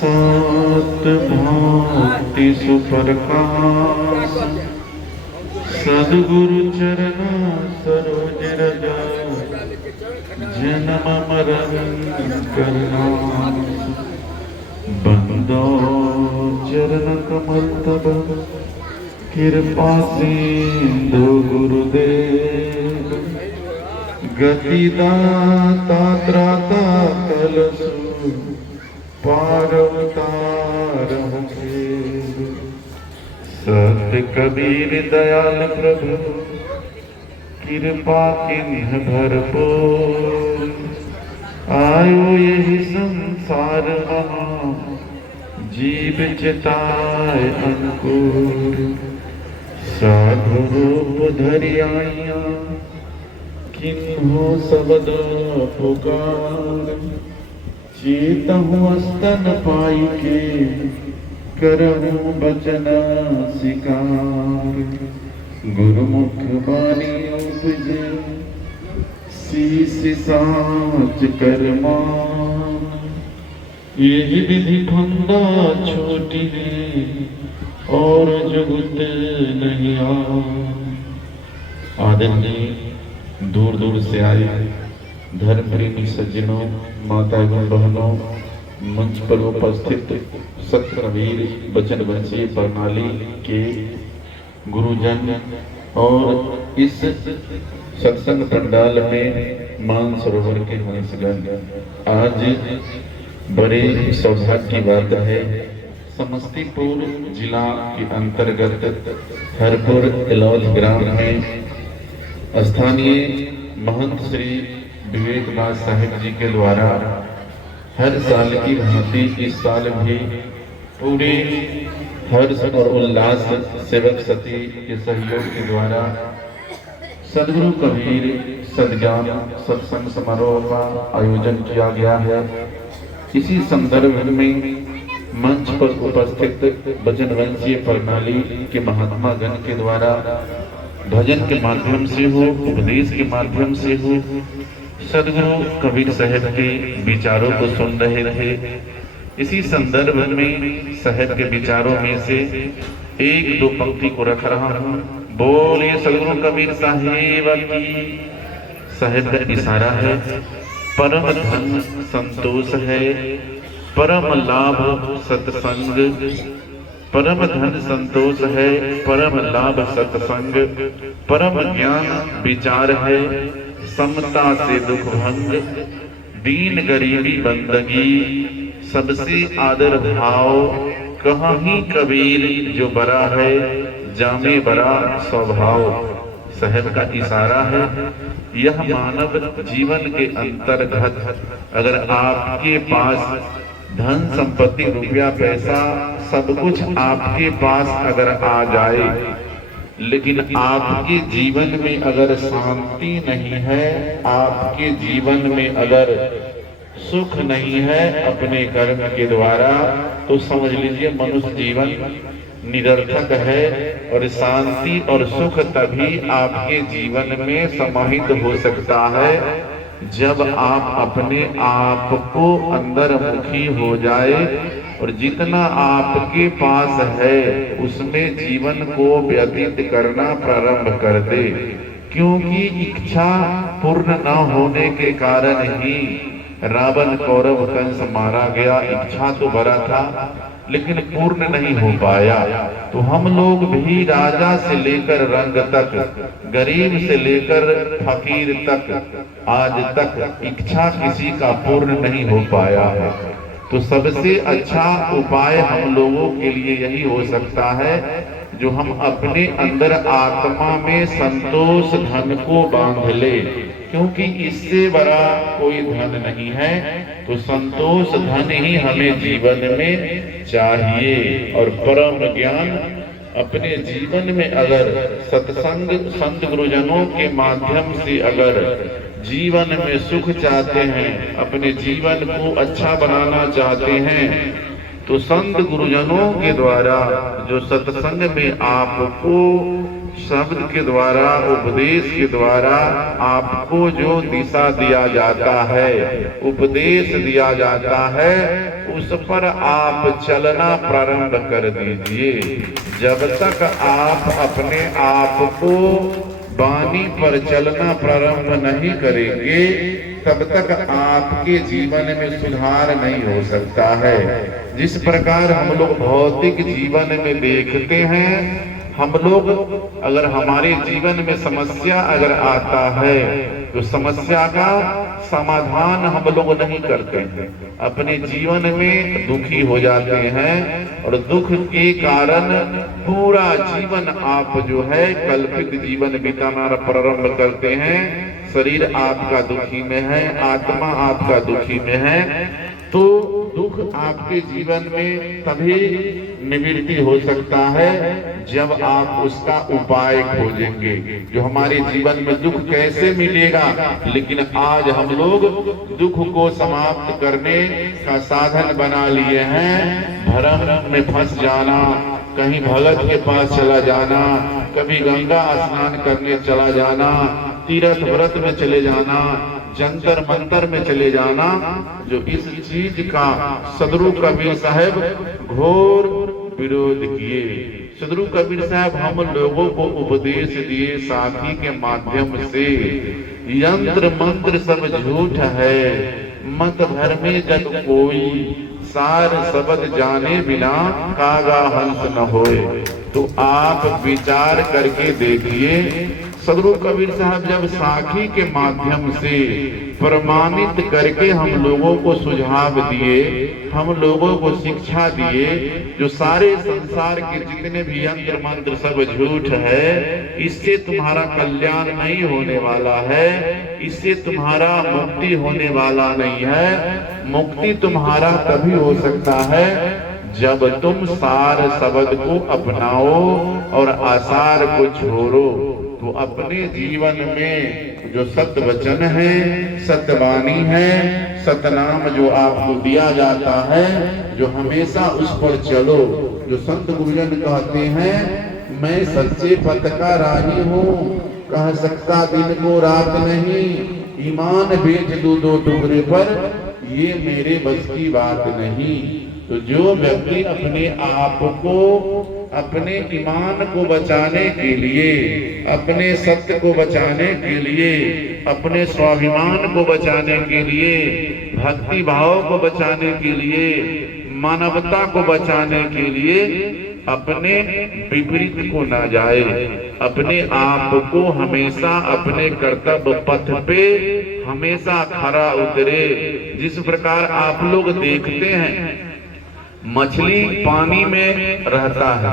सात भांति सुप्रकाश सद्गुरु चरण सरोज रज जन्म मरण करना बंदो चरण कमल तब कृपा सिंधु गुरुदेव गति दाता त्राता कलसु पारवतार सत्य कबीर दयाल प्रभु कृपा किन्ह भरपूर आयो यही संसार महा जीव चिताय अंकुर साधु रूप धरि आइया किन्हो सबद पुकार चेतहु स्तन पाई के करहु बचन सिकार गुरुमुख बानी उपजे शीस साच करमान यही विधि फंदा छोटी और जुगत नहीं आदरणीय दूर दूर से आए धर्म प्रेमी सज्जनों माता एवं बहनों मंच पर उपस्थित सत्यवीर वचन वंशीय प्रणाली के गुरुजन और इस सत्संग पंडाल में मानसरोवर के हंसगण आज बड़े सौभाग्य की बात है समस्तीपुर जिला के अंतर्गत हरपुर इलौल ग्राम में स्थानीय महंत श्री विवेकदास साहिब जी के द्वारा हर साल की भांति इस साल भी पूरे हर्ष और उल्लास सेवक सती के सहयोग के द्वारा सद्गुरु कबीर सद्ज्ञान सत्संग समारोह का आयोजन किया गया है। इसी संदर्भ में मंच पर उपस्थित वचन वंशीय प्रणाली के महात्मा जन के द्वारा भजन के माध्यम से हो उपदेश के माध्यम से हो सद्गुरु कबीर साहब के विचारों को सुन रहे इसी संदर्भ में साहब के विचारों में से एक दो पंक्ति को रख रहा हूँ। बोलिए सद्गुरु कबीर साहिब की। साहब का इशारा है परम धन संतोष है परम लाभ सत्संग परम धन संतोष है परम लाभ सत्संग परम ज्ञान विचार है समता से दुख भंग दीन गरीबी बंदगी सबसे आदर भाव कहाँ ही कबीर जो बड़ा है जामे बड़ा स्वभाव। साहब का इशारा है यह मानव जीवन के अंतर्गत अगर आपके पास धन संपत्ति रुपया पैसा सब कुछ आपके पास अगर आ जाए लेकिन आपके जीवन में अगर शांति नहीं है आपके जीवन में अगर सुख नहीं है अपने कर्म के द्वारा तो समझ लीजिए मनुष्य जीवन निरर्थक है। और शांति और सुख तभी आपके जीवन में समाहित हो सकता है जब आप अपने आप को अंदर मुखी हो जाए और जितना आपके पास है उसमें जीवन को व्यतीत करना प्रारंभ कर दे। क्योंकि इच्छा पूर्ण न होने के कारण ही रावण कौरव कंस मारा गया। इच्छा तो बड़ा था लेकिन पूर्ण नहीं हो पाया। तो हम लोग भी राजा से लेकर रंग तक गरीब से लेकर फकीर तक आज तक इच्छा किसी का पूर्ण नहीं हो पाया है। तो सबसे अच्छा उपाय हम लोगों के लिए यही हो सकता है जो हम अपने अंदर आत्मा में संतोष धन को बांध ले। क्योंकि इससे बड़ा कोई धन नहीं है। तो संतोष धन ही हमें जीवन में चाहिए। और परम ज्ञान अपने जीवन में अगर सत्संग संत गुरुजनों के माध्यम से अगर जीवन में सुख चाहते हैं अपने जीवन को अच्छा बनाना चाहते हैं तो संत गुरुजनों के द्वारा जो सत्संग में आपको शब्द के द्वारा, उपदेश के द्वारा आपको जो दिशा दिया जाता है, उपदेश दिया जाता है, उस पर आप चलना प्रारंभ कर दीजिए। जब तक आप अपने आप को वाणी पर चलना प्रारंभ नहीं करेंगे, तब तक आपके जीवन में सुधार नहीं हो सकता है। जिस प्रकार हम लोग भौतिक जीवन में देखते हैं, हम लोग अगर हमारे जीवन में समस्या अगर आता है तो समस्या का समाधान हम लोग नहीं करते हैं, अपने जीवन में दुखी हो जाते हैं और दुख के कारण पूरा जीवन आप जो है कल्पित जीवन बिताना प्रारंभ करते हैं। शरीर आपका दुखी में है, आत्मा आपका दुखी में है, तो दुख आपके जीवन में तभी निवृत्ति हो सकता है जब आप उसका उपाय खोजेंगे। जो हमारे जीवन में दुख कैसे मिलेगा, लेकिन आज हम लोग दुख को समाप्त करने का साधन बना लिए हैं। भ्रम में फंस जाना, कहीं भगत के पास चला जाना, कभी गंगा स्नान करने चला जाना, तीर्थ व्रत में चले जाना, जंतर मंतर में चले जाना, जो इस चीज का सदरू कबीर साहब घोर विरोध किए। सदरू कबीर साहब हम लोगों को उपदेश दिए साथी के माध्यम से, यंत्र मंत्र सब झूठ है, मत भर में जग कोई, सार शब्द जाने बिना कागा हंस न होए। तो आप विचार करके देखिए, सदरू कबीर साहब जब साखी के माध्यम से प्रमाणित करके हम लोगों को सुझाव दिए, हम लोगों को शिक्षा दिए, जो सारे संसार के जितने भी यंत्र मंत्र सब झूठ है, इससे तुम्हारा कल्याण नहीं होने वाला है, इससे तुम्हारा मुक्ति होने वाला नहीं है। मुक्ति तुम्हारा तभी हो सकता है जब तुम सार शब्द को अपनाओ और आसार को छोड़ो। तो अपने जीवन में जो सत्य वचन है, सत्यवाणी है, सतनाम जो आपको दिया जाता है, जो हमेशा उस पर चलो। जो संत गुरुजन कहते हैं, मैं सच्चे पथ का राही हूँ, कह सकता दिन को रात नहीं, ईमान बेच दूं दो टुकड़े पर, ये मेरे बस की बात नहीं। तो जो व्यक्ति अपने आप को, अपने ईमान को बचाने के लिए, अपने सत्य को बचाने के लिए, अपने स्वाभिमान को बचाने के लिए, भक्ति भाव को बचाने के लिए, मानवता को बचाने के लिए अपने विपरीत को ना जाए, अपने आप को हमेशा अपने कर्तव्य पथ पे हमेशा खरा उतरे। जिस प्रकार आप लोग देखते हैं, मछली पानी में रहता है,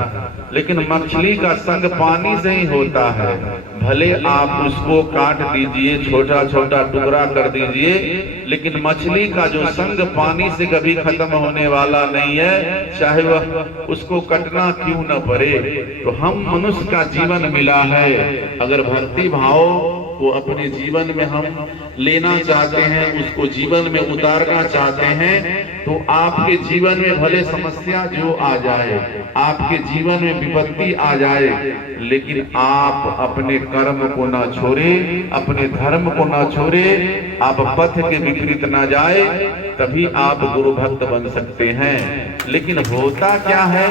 लेकिन मछली का संग पानी से ही होता है। भले आप उसको काट दीजिए, छोटा छोटा टुकड़ा कर दीजिए, लेकिन मछली का जो संग पानी से कभी खत्म होने वाला नहीं है, चाहे वह उसको कटना क्यों न पड़े। तो हम मनुष्य का जीवन मिला है, अगर भक्ति भाव को अपने जीवन में हम लेना चाहते हैं, उसको जीवन में उतारना चाहते हैं, तो आपके जीवन में भले समस्या जो आ जाए, आपके जीवन में विपत्ति आ जाए, लेकिन आप अपने कर्म को ना छोड़े, अपने धर्म को ना छोड़े, आप पथ के विपरीत ना जाए, तभी आप गुरु भक्त बन सकते हैं। लेकिन होता क्या है,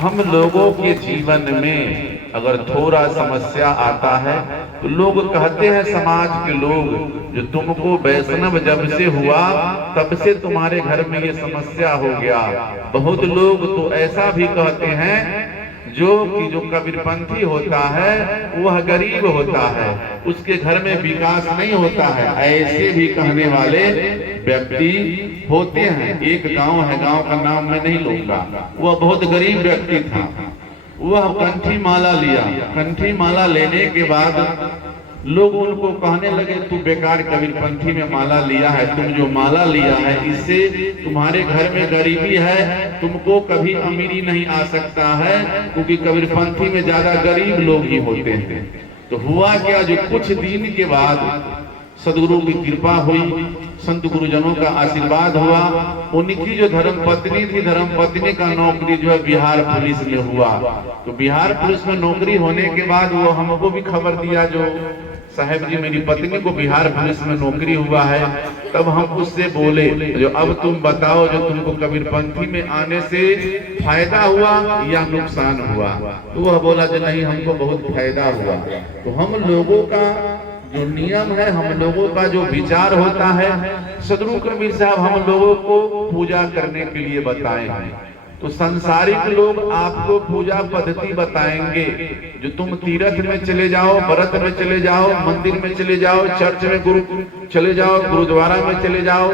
हम लोगों के जीवन में अगर थोड़ा समस्या आता है तो लोग कहते हैं, समाज के लोग, जो तुमको वैष्णव जब से हुआ तब से तुम्हारे घर में ये समस्या हो गया। बहुत लोग तो ऐसा भी कहते हैं, जो कबीरपंथी होता है वह गरीब होता है, उसके घर में विकास नहीं होता है। ऐसे भी कहने वाले व्यक्ति होते हैं। एक गांव है, गांव का नाम मैं नहीं लूंगा, वह बहुत गरीब व्यक्ति था। वह कंठी माला लिया, कंठी माला लेने के बाद लोग उनको कहने लगे, तू बेकार कबीरपंथी में माला लिया है, तुम जो माला लिया है इससे तुम्हारे घर में गरीबी है, तुमको कभी अमीरी नहीं आ सकता है, क्योंकि कबीरपंथी में ज्यादा गरीब लोग ही होते हैं। तो हुआ क्या, जो कुछ दिन के बाद सदगुरु की कृपा हुई, संत गुरुजनों का आशीर्वाद हुआ। उनकी जो धर्म पत्नी थी, धर्म पत्नी का नौकरी जो है बिहार पुलिस में हुआ। तो बिहार पुलिस में नौकरी होने के बाद वो हमको भी खबर दिया, जो साहब जी मेरी पत्नी को बिहार पुलिस में नौकरी हुआ है। तब हम उससे बोले, जो अब तुम बताओ, जो तुमको कबीरपंथी में आने से फायदा हुआ या नुकसान हुआ? तो वह बोला कि नहीं, हमको बहुत फायदा हुआ। तो हम लोगों का जो नियम है, हम लोगों का जो विचार होता है, सदगुरु कबीर साहब हम लोगों को पूजा करने के लिए बताए हैं। तो संसारिक लोग आपको पूजा पद्धति बताएंगे, जो तुम तीर्थ में चले जाओ, व्रत में चले जाओ, मंदिर में चले जाओ, चर्च में गुरु चले जाओ, गुरुद्वारा में चले जाओ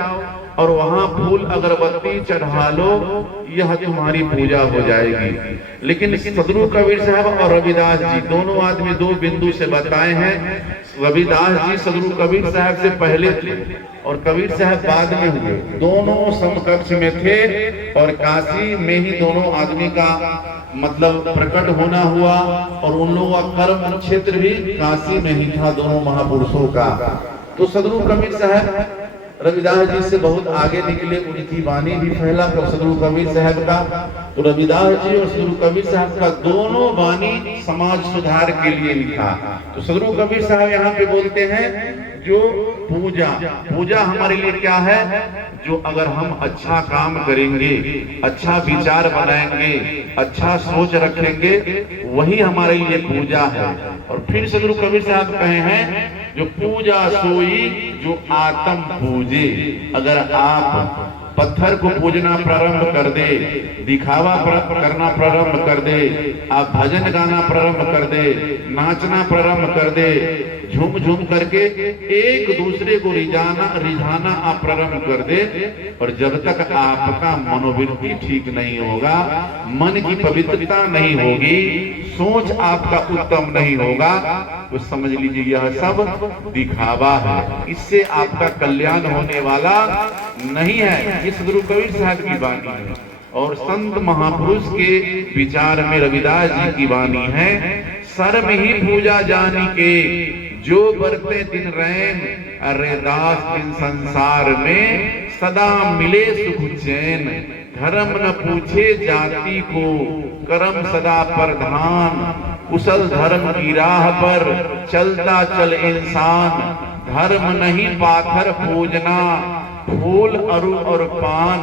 और वहां फूल अगरबत्ती चढ़ा लो, यह तुम्हारी पूजा हो जाएगी। लेकिन सदगुरु कबीर साहब और रविदास जी दोनों आदमी दो बिंदु से बताए हैं। रविदास जी सदगुरु कबीर साहब से पहले थे और कबीर साहब बाद में हुए। दोनों समकक्ष में थे और काशी में ही दोनों आदमी का मतलब प्रकट होना हुआ और उन लोगों का कर्म क्षेत्र भी काशी में ही था, दोनों महापुरुषों का। तो सदगुरु कबीर साहब रविदास जी से बहुत आगे निकले, उनकी वाणी भी फैला सदगुरु कबीर साहब का। तो रविदास जी और सदगुरु कबीर साहब का दोनों वाणी समाज सुधार के लिए लिखा। तो सदगुरु कबीर साहब यहाँ पे बोलते हैं, जो पूजा हमारे लिए क्या है? जो अगर हम अच्छा काम करेंगे, अच्छा विचार बनाएंगे, अच्छा सोच रखेंगे, वही हमारे लिए पूजा है। और फिर सदगुरु कबीर साहब कहे हैं, जो पूजा सोई जो आत्म पूजे। अगर आप पत्थर को पूजना प्रारंभ कर दे, दिखावा करना प्रारंभ कर दे, आप भजन गाना प्रारंभ कर दे, नाचना प्रारंभ कर दे, झूम झूम करके एक दूसरे को रिझाना आप प्रारंभ कर दे, और जब तक आपका मनोवृत्ति ठीक नहीं होगा, मन की पवित्रता नहीं होगी, सोच आपका उत्तम नहीं होगा, तो समझ लीजिए यह सब दिखावा है। इससे आपका कल्याण होने वाला नहीं है। इस गुरु कबीर साहब की वाणी है और संत महापुरुष के विचार में रविदास जी की वाणी है। सर्व ही पूजा जानी के जो बरते दिन रैन, अरे दास इन संसार में सदा मिले सुख चैन। धर्म न पूछे जाति को, कर्म सदा प्रधान। कुशल धर्म की राह पर चलता चल इंसान। धर्म नहीं पाथर पूजना, फूल अरु और पान।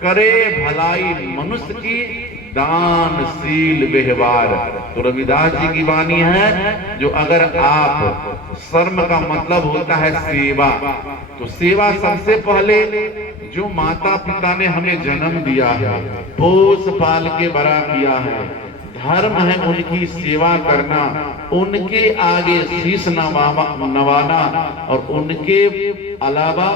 करे भलाई मनुष्य की, दानशील व्यवहार। तो रविदास जी की वाणी है, जो अगर आप शर्म का मतलब होता है सेवा, तो सेवा सबसे पहले जो माता पिता ने हमें जन्म दिया है, पोस पाल के बड़ा किया है, धर्म है उनकी सेवा करना, उनके आगे शीश नवाना, और उनके अलावा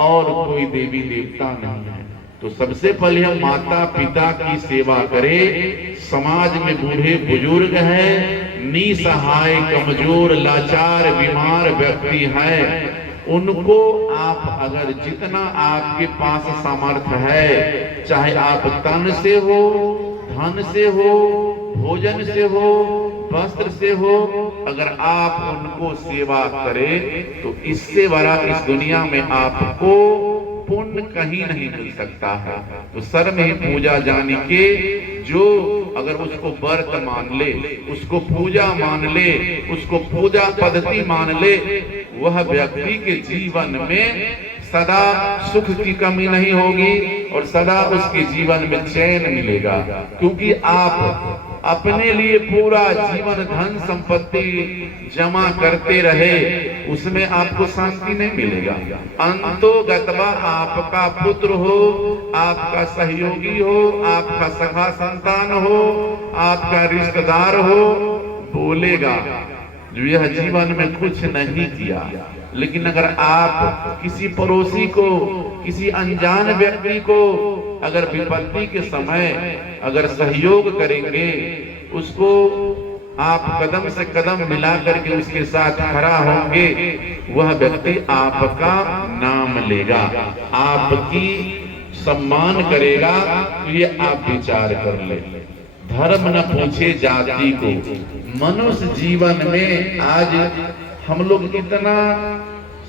और कोई देवी देवता नहीं है। तो सबसे पहले हम माता पिता की सेवा करें। समाज में बूढ़े बुजुर्ग हैं, निसहाय कमजोर लाचार बीमार व्यक्ति है, उनको आप अगर जितना आपके पास सामर्थ्य है, चाहे आप तन से हो, धन से हो, भोजन से हो, वस्त्र से हो, अगर आप उनको सेवा करें, तो इससे बड़ा इस दुनिया में आपको पुण्य कहीं नहीं मिल सकता है। तो सर में पूजा जाने के, जो अगर उसको व्रत मान ले, उसको पूजा मान ले, उसको पूजा पद्धति मान ले, वह व्यक्ति के जीवन में सदा सुख की कमी नहीं होगी और सदा उसके जीवन में चैन मिलेगा। क्योंकि आप अपने लिए पूरा जीवन धन संपत्ति जमा करते रहे, उसमें आपको शांति नहीं मिलेगा। अंतोगतवा आपका पुत्र हो, आपका सहयोगी हो, आपका सखा संतान हो, आपका रिश्तेदार हो, बोलेगा जो यह जीवन में कुछ नहीं किया। लेकिन अगर आप किसी पड़ोसी को, किसी अनजान व्यक्ति को अगर विपत्ति के समय अगर सहयोग करेंगे, उसको आप कदम से कदम मिला करके उसके साथ खड़ा होंगे, वह व्यक्ति आपका नाम लेगा, आपकी सम्मान करेगा। तो ये आप विचार कर ले। धर्म न पूछे जाति को। मनुष्य जीवन में आज हम लोग इतना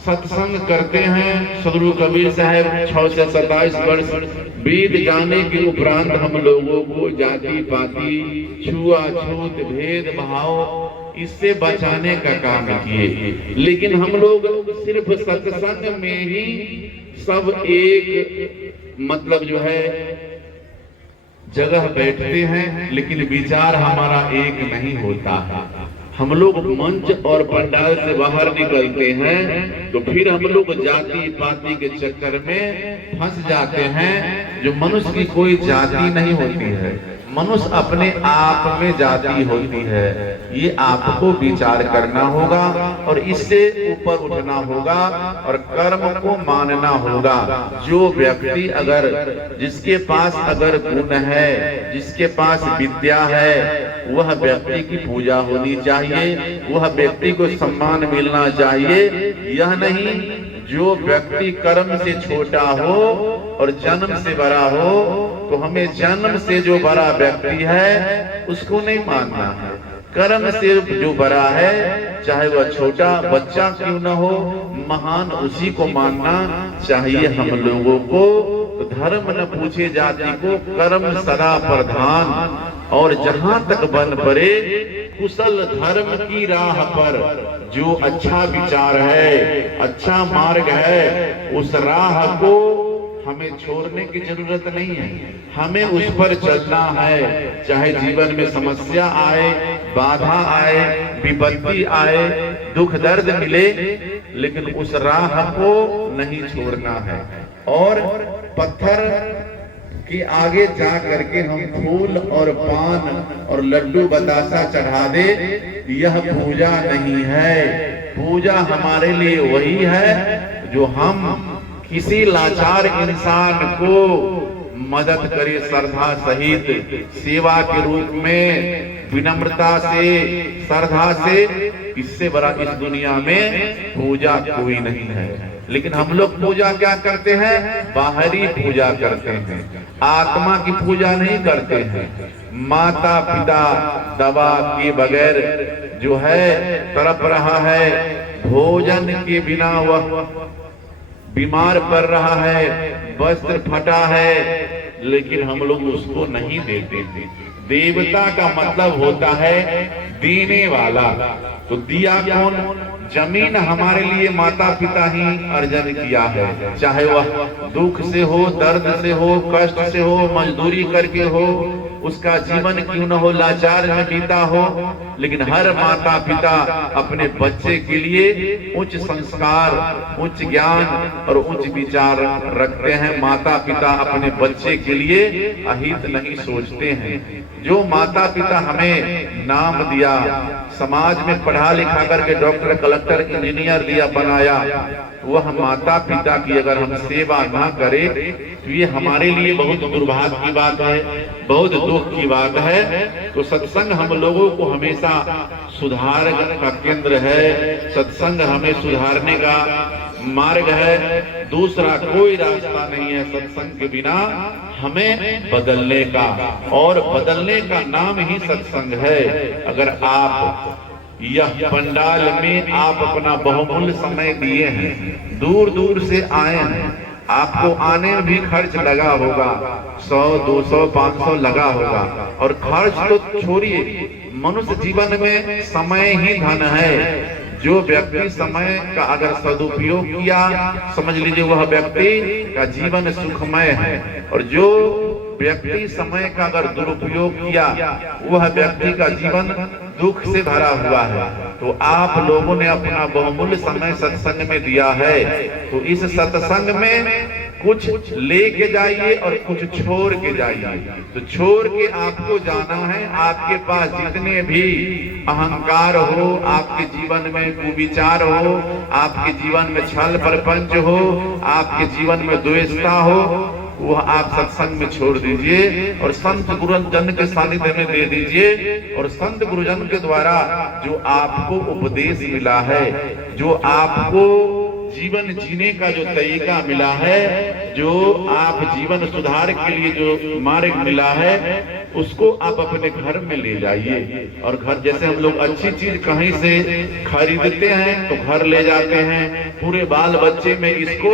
सत्संग करते हैं। सदगुरु कबीर साहब 6 से 27 वर्ष बीत जाने के उपरांत हम लोगों को जाति पाति, छुआछूत, भेदभाव इससे बचाने का काम किए। लेकिन हम लोग सिर्फ सत्संग में ही सब एक मतलब जो है जगह बैठते हैं, लेकिन विचार हमारा एक नहीं होता है। हम लोग मंच और पंडाल से बाहर निकलते हैं तो फिर हम लोग जाति पाति के चक्कर में फंस जाते हैं। जो मनुष्य की कोई जाति नहीं होती है, मनुष्य अपने आप में जाति होती है। ये आपको विचार करना होगा और इससे ऊपर उठना होगा और कर्म को मानना होगा। जो व्यक्ति अगर जिसके पास अगर गुण है, जिसके पास विद्या है, वह व्यक्ति की पूजा होनी चाहिए, वह व्यक्ति को सम्मान मिलना चाहिए। यह नहीं जो व्यक्ति कर्म से छोटा हो और जन्म से बड़ा हो, तो हमें जन्म से जो बड़ा व्यक्ति है उसको नहीं मानना है। कर्म से जो बड़ा है, चाहे वह छोटा बच्चा क्यों न हो, महान उसी को मानना चाहिए हम लोगों को। तो धर्म न पूछे जाति को, कर्म सदा प्रधान। और जहां तक बन पड़े कुशल धर्म की राह पर जो अच्छा विचार है, अच्छा मार्ग है, उस राह को हमें छोड़ने की जरूरत नहीं है। हमें उस पर चलना है, चाहे जीवन में समस्या आए, बाधा आए, विपत्ति आए, दुख दर्द मिले, लेकिन उस राह को नहीं छोड़ना है। और पत्थर कि आगे जा करके हम फूल और पान और लड्डू बतासा चढ़ा दे, यह पूजा नहीं है। पूजा हमारे लिए वही है जो हम किसी लाचार इंसान को मदद करे, श्रद्धा सहित सेवा के रूप में, विनम्रता से, श्रद्धा से। इससे बड़ा इस दुनिया में पूजा कोई नहीं है। लेकिन हम लोग पूजा क्या करते हैं? बाहरी पूजा करते हैं, आत्मा की पूजा नहीं करते हैं। माता पिता दवा के बगैर जो है तड़प रहा है, भोजन के बिना वह बीमार पड़ रहा है, वस्त्र फटा है, लेकिन हम लोग उसको नहीं देते। देवता का मतलब होता है देने वाला। तो दिया कौन? जमीन हमारे लिए माता पिता ही अर्जन किया है, चाहे वह दुख से हो, दर्द से हो, कष्ट से हो, मजदूरी करके हो, उसका जीवन क्यों न हो, लाचार में बीता हो, लेकिन हर माता पिता अपने बच्चे के लिए उच्च संस्कार, उच्च ज्ञान और उच्च विचार रखते हैं। माता पिता अपने बच्चे के लिए अहित नहीं सोचते हैं। जो माता पिता हमें नाम दिया, समाज में पढ़ा लिखा करके डॉक्टर, कलेक्टर, इंजीनियर दिया, बनाया, वह माता पिता की अगर हम सेवा ना करें तो ये हमारे लिए बहुत दुर्भाग्य की बात है, बहुत दुख की बात है। तो सत्संग हम लोगों को हमेशा सुधार का केंद्र है, सत्संग हमें सुधारने का मार्ग है। दूसरा कोई रास्ता नहीं है सत्संग के बिना हमें बदलने का, और बदलने का नाम ही सत्संग है। अगर आप यह पंडाल में आप अपना बहुमूल्य समय दिए हैं, दूर दूर से आए हैं, आपको आने में भी खर्च लगा होगा, 100, 200, 500 लगा होगा। और खर्च तो छोड़िए, मनुष्य जीवन में समय ही धन है। जो व्यक्ति समय का अगर सदुपयोग किया, समझ लीजिए वह व्यक्ति का जीवन सुखमय है। और जो व्यक्ति समय का अगर दुरुपयोग किया, वह व्यक्ति का जीवन दुख से भरा हुआ है। तो आप लोगों ने अपना बहुमूल्य समय सत्संग में दिया है, तो इस सत्संग में कुछ लेके जाइए और कुछ छोड़ के जाइए। तो छोड़ के आपको जाना है, आपके पास जितने भी अहंकार हो, आपके जीवन में कुविचार हो, आपके जीवन में छल प्रपंच हो, आपके जीवन में द्वेषता हो, वह आप सत्संग में छोड़ दीजिए और संत गुरुजन के सानिध्य में दे दीजिए। और संत गुरुजन के द्वारा जो आपको उपदेश मिला है, जो आपको जीवन जीने का जो तरीका मिला है, जो आप जीवन सुधार के लिए जो मार्ग मिला है, उसको आप अपने घर में ले जाइए। और घर जैसे हम लोग अच्छी चीज कहीं से खरीदते हैं तो घर ले जाते हैं, पूरे बाल बच्चे में इसको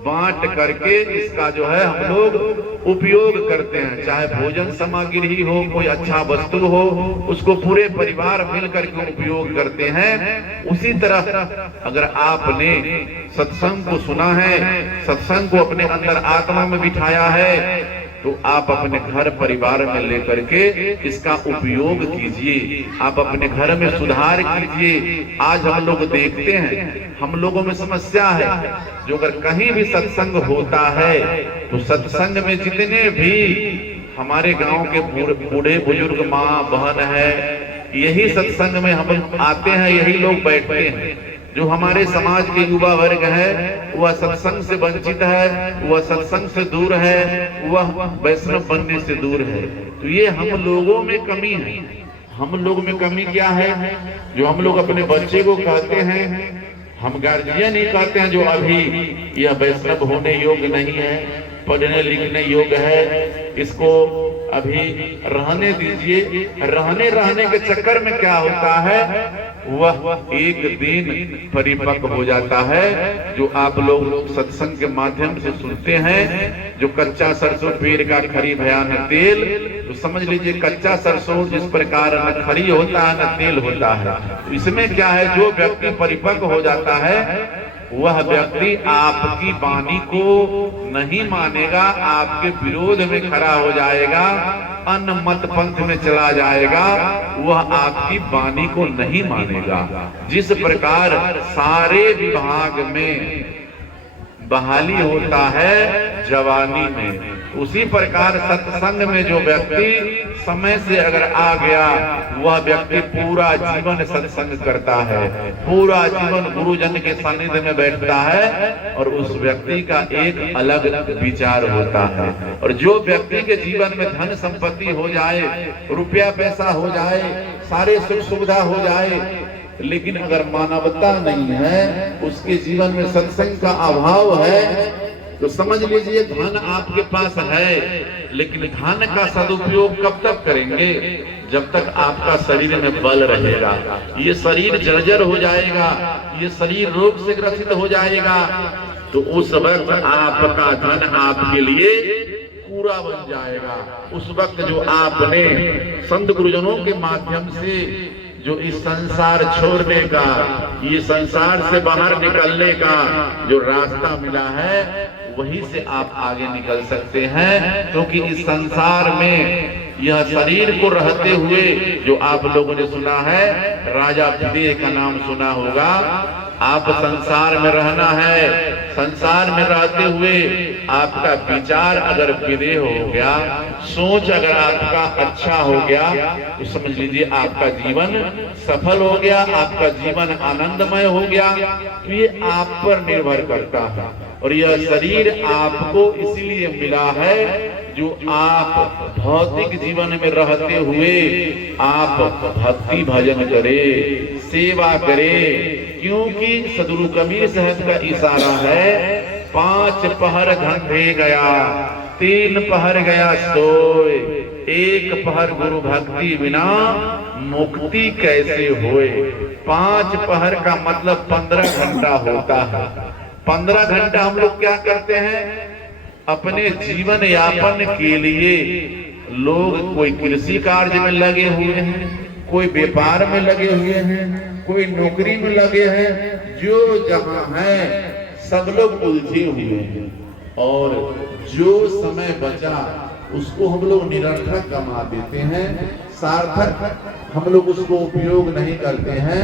बांट करके इसका जो है हम लोग उपयोग करते हैं। चाहे भोजन सामग्री ही हो, कोई अच्छा वस्तु हो, उसको पूरे परिवार मिलकर के उपयोग करते हैं। उसी तरह अगर आपने सत्संग को सुना है, सत्संग को अपने अंदर आत्मा में बिठाया है, तो आप अपने घर परिवार में लेकर के इसका उपयोग कीजिए, आप अपने घर में सुधार कीजिए। आज हम लोग देखते हैं, हम लोगों में समस्या है, जो अगर कहीं भी सत्संग होता है तो सत्संग में जितने भी हमारे गांव के बूढ़े बुजुर्ग माँ बहन है, यही सत्संग में हम आते हैं, यही लोग बैठते हैं। जो हमारे समाज के युवा वर्ग है वह सत्संग से वंचित है, वह सत्संग से दूर है, वह वैष्णव बनने से दूर है। तो ये हम लोगों में कमी है। हम लोग में कमी क्या है? जो हम लोग अपने बच्चे को कहते हैं, हम गार्जियन ही कहते हैं जो अभी यह वैष्णव होने योग्य नहीं है, पढ़ने लिखने योग्य है, इसको अभी रहने दीजिए। रहने के चक्कर में क्या होता है, वह एक दिन परिपक्व हो जाता है। जो आप लोग सत्संग के माध्यम से सुनते हैं, जो कच्चा सरसों पेड़ का खरी भयानक तेल, तो समझ लीजिए कच्चा सरसों जिस प्रकार न खरी होता है न तेल होता है। तो इसमें क्या है, जो व्यक्ति परिपक्व हो जाता है वह व्यक्ति आपकी वाणी को नहीं मानेगा, आपके विरोध में खड़ा हो जाएगा, अन्य मत पंथ में चला जाएगा, वह आपकी वाणी को नहीं मानेगा। जिस प्रकार सारे विभाग में बहाली होता है जवानी में, उसी प्रकार सत्संग में जो व्यक्ति समय से अगर आ गया, वह व्यक्ति पूरा जीवन सत्संग करता है, पूरा जीवन गुरुजन के सानिध्य में बैठता है, और उस व्यक्ति का एक अलग विचार होता है। और जो व्यक्ति के जीवन में धन संपत्ति हो जाए, रुपया पैसा हो जाए, सारे सुख सुविधा हो जाए, लेकिन अगर मानवता नहीं है, उसके जीवन में सत्संग का अभाव है, तो समझ लीजिए धन आपके पास है, लेकिन धन का सदुपयोग कब तक करेंगे? जब तक आपका शरीर में बल रहेगा। ये शरीर जर्जर हो जाएगा, ये शरीर रोग से ग्रसित हो जाएगा, तो उस वक्त आपका धन आपके लिए पूरा बन जाएगा। उस वक्त जो आपने संत गुरुजनों के माध्यम से जो इस संसार छोड़ने का, ये संसार से बाहर निकलने का जो रास्ता मिला है, वहीं से आप आगे निकल सकते हैं। क्योंकि इस संसार में यह शरीर को रहते हुए, जो आप लोगों ने सुना है, राजा विदेह का नाम सुना होगा, आप संसार में रहना है, संसार में रहते हुए आपका विचार अगर विदेह हो गया, सोच अगर आपका अच्छा हो गया, तो समझ लीजिए आपका जीवन सफल हो गया, आपका जीवन आनंदमय हो गया। तो ये आप पर निर्भर करता है। और यह शरीर आपको इसलिए मिला है, जो आप भौतिक जीवन में रहते हुए आप भक्ति भजन करे, सेवा करे। क्योंकि सदगुरु कबीर साहब का इशारा है, 5 पहर धंधे गया, 3 पहर गया सोए, 1 पहर गुरु भक्ति बिना मुक्ति कैसे होए। 5 पहर का मतलब 15 घंटा होता है। 15 घंटा हम लोग क्या करते हैं? अपने जीवन यापन के लिए लोग कोई कृषि कार्य में लगे हुए हैं, कोई व्यापार में लगे हुए हैं, कोई नौकरी में लगे हैं, जो जहां है सब लोग उलझे हुए हैं। और जो समय बचा उसको हम लोग निरर्थक कमा देते हैं, सार्थक हम लोग उसको उपयोग नहीं करते हैं।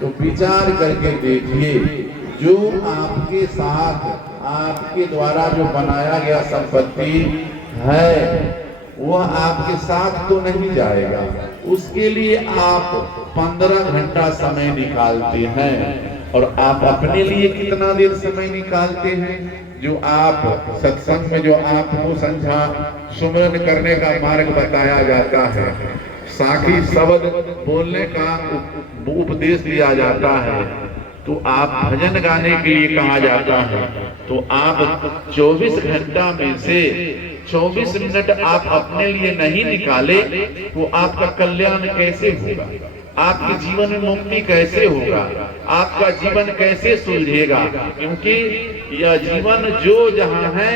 तो विचार करके देखिए, जो आपके साथ आपके द्वारा जो बनाया गया संपत्ति है, वह आपके साथ तो नहीं जाएगा। उसके लिए आप 15 घंटा समय निकालते हैं। और आप अपने लिए कितना देर समय निकालते हैं? जो आप सत्संग में जो आपको संध्या सुमरन करने का मार्ग बताया जाता है, साखी शब्द बोलने का उपदेश दिया जाता है, तो आप भजन गाने के लिए कहा जाता है, तो आप 24 घंटा में से 24 मिनट आप अपने लिए नहीं निकाले तो आपका कल्याण कैसे होगा, आपके जीवन में मुक्ति कैसे होगा, आपका जीवन कैसे सुलझेगा। क्योंकि यह जीवन जो जहां है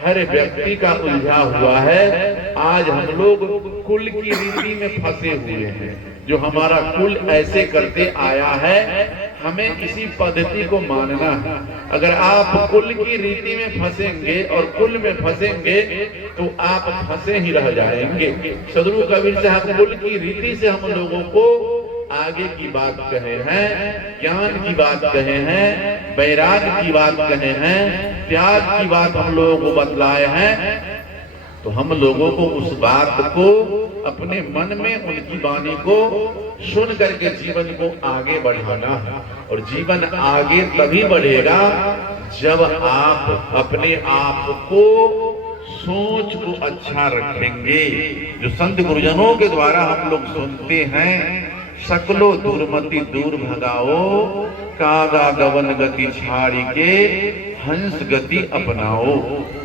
हर व्यक्ति का उलझा हुआ है। आज हम लोग कुल की रीति में फंसे हुए हैं, जो हमारा कुल ऐसे करते आया है, हमें इसी पद्धति को मानना है। अगर आप कुल की रीति में फंसेंगे और कुल में फंसेंगे तो आप फंसे ही रह जाएंगे। सदगुरु कबीर साहब कुल की रीति से हम लोगों को आगे की बात कहे हैं, ज्ञान की बात कहे हैं, वैराग्य की बात कहे हैं, त्याग की बात हम लोगों को बतलाए हैं। तो हम लोगों को उस बात को अपने मन में उनकी वाणी को सुन करके जीवन को आगे बढ़ाना है। और जीवन आगे तभी बढ़ेगा जब आप अपने आप को सोच को अच्छा रखेंगे। जो संत गुरुजनों के द्वारा हम लोग सुनते हैं, सकलो दुर्मति दूर भगाओ, कागा गवन गति छाड़ी के हंस गति अपनाओ।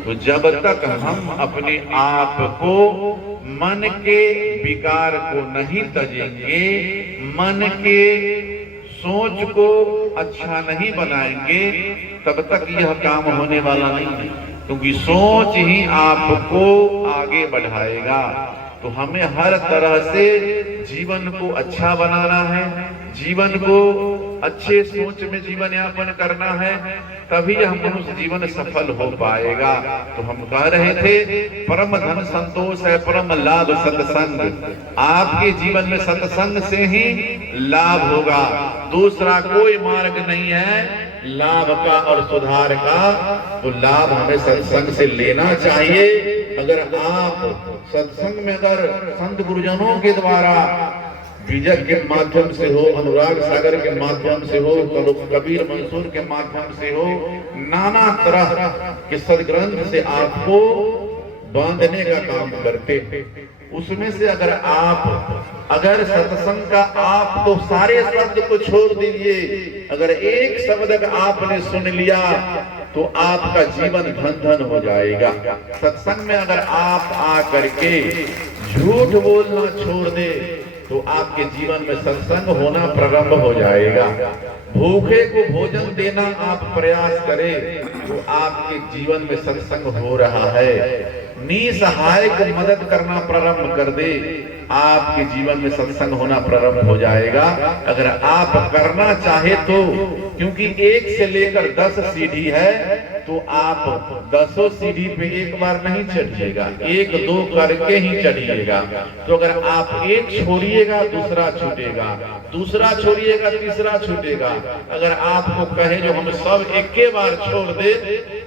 तो जब तक हम अपने आप को मन के विकार को नहीं तजेंगे, मन के सोच को अच्छा नहीं बनाएंगे, तब तक यह काम होने वाला नहीं है। क्योंकि सोच ही आपको आगे बढ़ाएगा। तो हमें हर तरह से जीवन को अच्छा बनाना है, जीवन को अच्छे सोच में जीवन यापन करना है, तभी हम मनुष्य जीवन सफल हो पाएगा। तो हम कह रहे थे परम धन संतोष है, परम लाभ सत्संग। आपके जीवन में सत्संग से ही लाभ होगा, दूसरा कोई मार्ग नहीं है लाभ का और सुधार का। तो लाभ हमें सत्संग से लेना चाहिए। अगर आप सत्संग में अगर संत गुरुजनों के द्वारा विजय के माध्यम से हो, अनुराग सागर के माध्यम से हो, कबीर मंसूर के माध्यम से हो, नाना तरह के सदग्रंथ से आपको बांधने का काम करते हैं, उसमें से अगर सत्संग का आप तो सारे शब्द को छोड़ दीजिए, अगर एक शब्द आपने सुन लिया तो आपका जीवन धन धन हो जाएगा। सत्संग में अगर आप आ करके झूठ बोलना छोड़ दे तो आपके जीवन में सत्संग होना प्रारंभ हो जाएगा। भूखे को भोजन देना आप प्रयास करें तो आपके जीवन में सत्संग हो रहा है। निसहाय को मदद करना प्रारंभ कर दे, आपके जीवन में सत्संग होना प्रारंभ हो जाएगा। अगर आप करना चाहे तो, क्योंकि 1 से लेकर 10 सीढ़ी है, तो आप 10 सीढ़ी पे एक बार नहीं चढ़िएगा, 1-2 करके ही चढ़िएगा। तो अगर आप एक छोड़िएगा दूसरा छूटेगा, दूसरा छोड़िएगा तीसरा छूटेगा। अगर आपको कहे जो हम सब एक के बार छोड़ दे,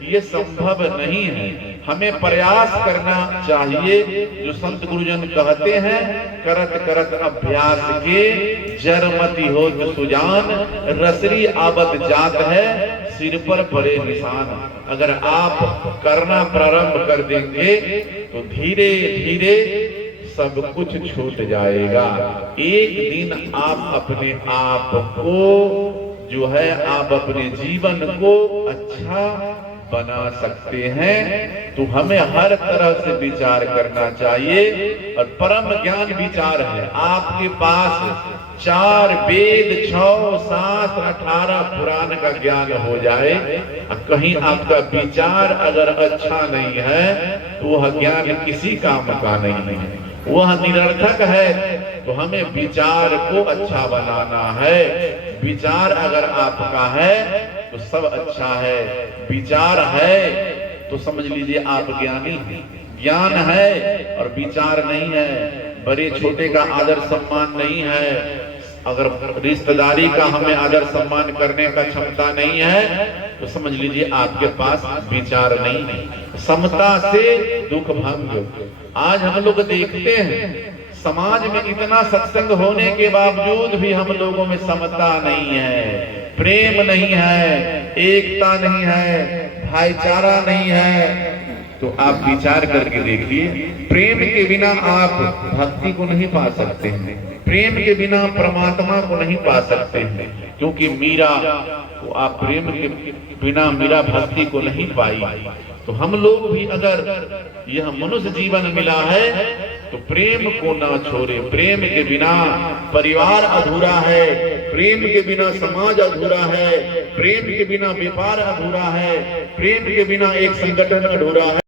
ये संभव नहीं है। हमें प्रयास करना चाहिए। जो संत गुरुजन कहते हैं, करत करत अभ्यास के जरमति हो सुजान, रसरी आबद जात है सिर पर पड़े निशान। अगर आप करना प्रारंभ कर देंगे तो धीरे धीरे सब कुछ छूट जाएगा। एक दिन आप अपने आप को जो है, आप अपने जीवन को अच्छा बना सकते हैं। तो हमें हर तरह से विचार करना चाहिए। और परम ज्ञान विचार है। आपके पास 4 वेद, 6 शास्त्र, 18 पुराण का ज्ञान हो जाए, कहीं आपका विचार अगर अच्छा नहीं है तो वह ज्ञान किसी काम का नहीं है, वह निरर्थक है। तो हमें विचार को अच्छा बनाना है। विचार अगर आपका है तो सब अच्छा है। विचार है तो समझ लीजिए आप ज्ञानी हैं। ज्ञान है और विचार नहीं है, बड़े छोटे का आदर सम्मान नहीं है, अगर रिश्तेदारी का हमें आदर सम्मान करने का क्षमता नहीं है, तो समझ लीजिए आपके पास विचार नहीं है। समता से दुख भंग। आज हम लोग देखते हैं समाज में इतना सत्संग होने के बावजूद भी हम लोगों में समता नहीं है, प्रेम नहीं है, एकता नहीं है, भाईचारा नहीं है। तो आप विचार करके देखिए, प्रेम के बिना आप भक्ति को नहीं पा सकते हैं, प्रेम के बिना परमात्मा को नहीं पा सकते हैं, क्योंकि मीरा को आप प्रेम के बिना मीरा भक्ति को नहीं पाई। तो हम लोग भी अगर यह मनुष्य जीवन मिला है तो प्रेम को ना छोड़े। प्रेम के बिना परिवार अधूरा है, प्रेम के बिना समाज अधूरा है, प्रेम के बिना व्यापार अधूरा है, प्रेम के बिना एक संगठन अधूरा है।